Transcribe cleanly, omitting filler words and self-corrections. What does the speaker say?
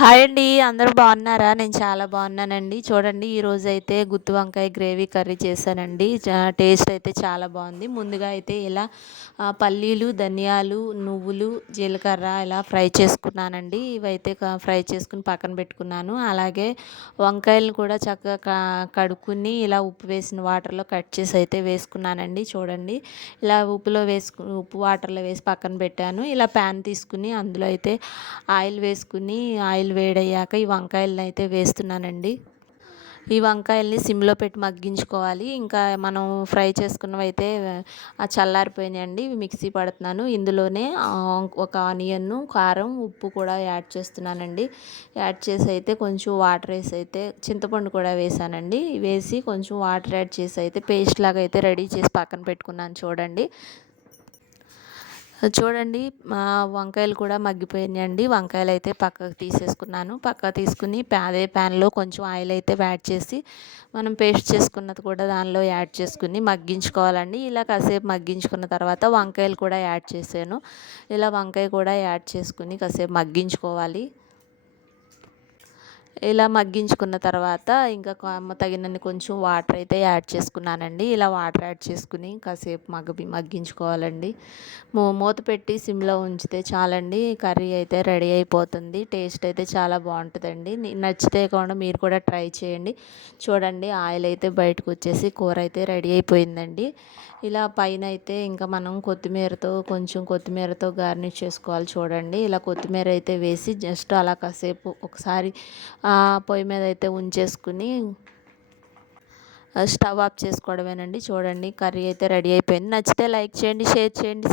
Hi అండి. అందరూ బాగున్నారా? నేను చాలా బాగున్నానండి. చూడండి ఈరోజైతే గుత్తి వంకాయ గ్రేవీ కర్రీ చేశానండి. టేస్ట్ అయితే చాలా బాగుంది. ముందుగా అయితే ఇలా పల్లీలు, ధనియాలు, నువ్వులు, జీలకర్ర ఇలా ఫ్రై చేసుకున్నానండి. ఇవైతే ఫ్రై చేసుకుని పక్కన పెట్టుకున్నాను. అలాగే వంకాయలను కూడా చక్కగా కడుక్కుని ఇలా ఉప్పు వేసిన వాటర్లో కట్ చేసి అయితే వేసుకున్నానండి. చూడండి ఇలా ఉప్పు వాటర్లో వేసి పక్కన పెట్టాను. ఇలా ప్యాన్ తీసుకుని అందులో అయితే ఆయిల్ వేడయ్యాక ఈ వంకాయలను అయితే వేస్తున్నానండి. ఈ వంకాయల్ని సిమ్లో పెట్టి మగ్గించుకోవాలి. ఇంకా మనం ఫ్రై చేసుకున్నవి అయితే చల్లారిపోయినాయండి. ఇవి మిక్సీ పడుతున్నాను. ఇందులోనే ఒక ఆనియన్, కారం, ఉప్పు కూడా యాడ్ చేస్తున్నానండి. యాడ్ చేసి అయితే కొంచెం వాటర్ వేసి అయితే చింతపండు కూడా వేసానండి. వేసి కొంచెం వాటర్ యాడ్ చేసి అయితే పేస్ట్ లాగా అయితే రెడీ చేసి పక్కన పెట్టుకున్నాను. చూడండి వంకాయలు కూడా మగ్గిపోయినాయండి. వంకాయలు అయితే పక్కకు తీసేసుకున్నాను. పక్కకు తీసుకుని అదే ప్యాన్లో కొంచెం ఆయిల్ అయితే యాడ్ చేసి మనం పేస్ట్ చేసుకున్నది కూడా దానిలో యాడ్ చేసుకుని మగ్గించుకోవాలండి. ఇలా కాసేపు మగ్గించుకున్న తర్వాత వంకాయలు కూడా యాడ్ చేశాను. ఇలా వంకాయ కూడా యాడ్ చేసుకుని కాసేపు మగ్గించుకోవాలి. ఇలా మగ్గించుకున్న తర్వాత ఇంకా తగినన్ని కొంచెం వాటర్ అయితే యాడ్ చేసుకున్నానండి. ఇలా వాటర్ యాడ్ చేసుకుని కాసేపు మగ్గించుకోవాలండి. మూత పెట్టి సిమ్లో ఉంచితే చాలండి. కర్రీ అయితే రెడీ అయిపోతుంది. టేస్ట్ అయితే చాలా బాగుంటుందండి. నచ్చితే కూడా మీరు కూడా ట్రై చేయండి. చూడండి ఆయిల్ అయితే బయటకు వచ్చేసి కూర అయితే రెడీ అయిపోయిందండి. ఇలా పైన అయితే ఇంకా మనం కొత్తిమీరతో గార్నిష్ చేసుకోవాలి. చూడండి ఇలా కొత్తిమీర అయితే వేసి జస్ట్ అలా కాసేపు ఒకసారి పొయ్యి మీద అయితే ఉంచేసుకుని స్టవ్ ఆఫ్ చేసుకోవడమేనండి. చూడండి కర్రీ అయితే రెడీ అయిపోయింది. నచ్చితే లైక్ చేయండి, షేర్ చేయండి,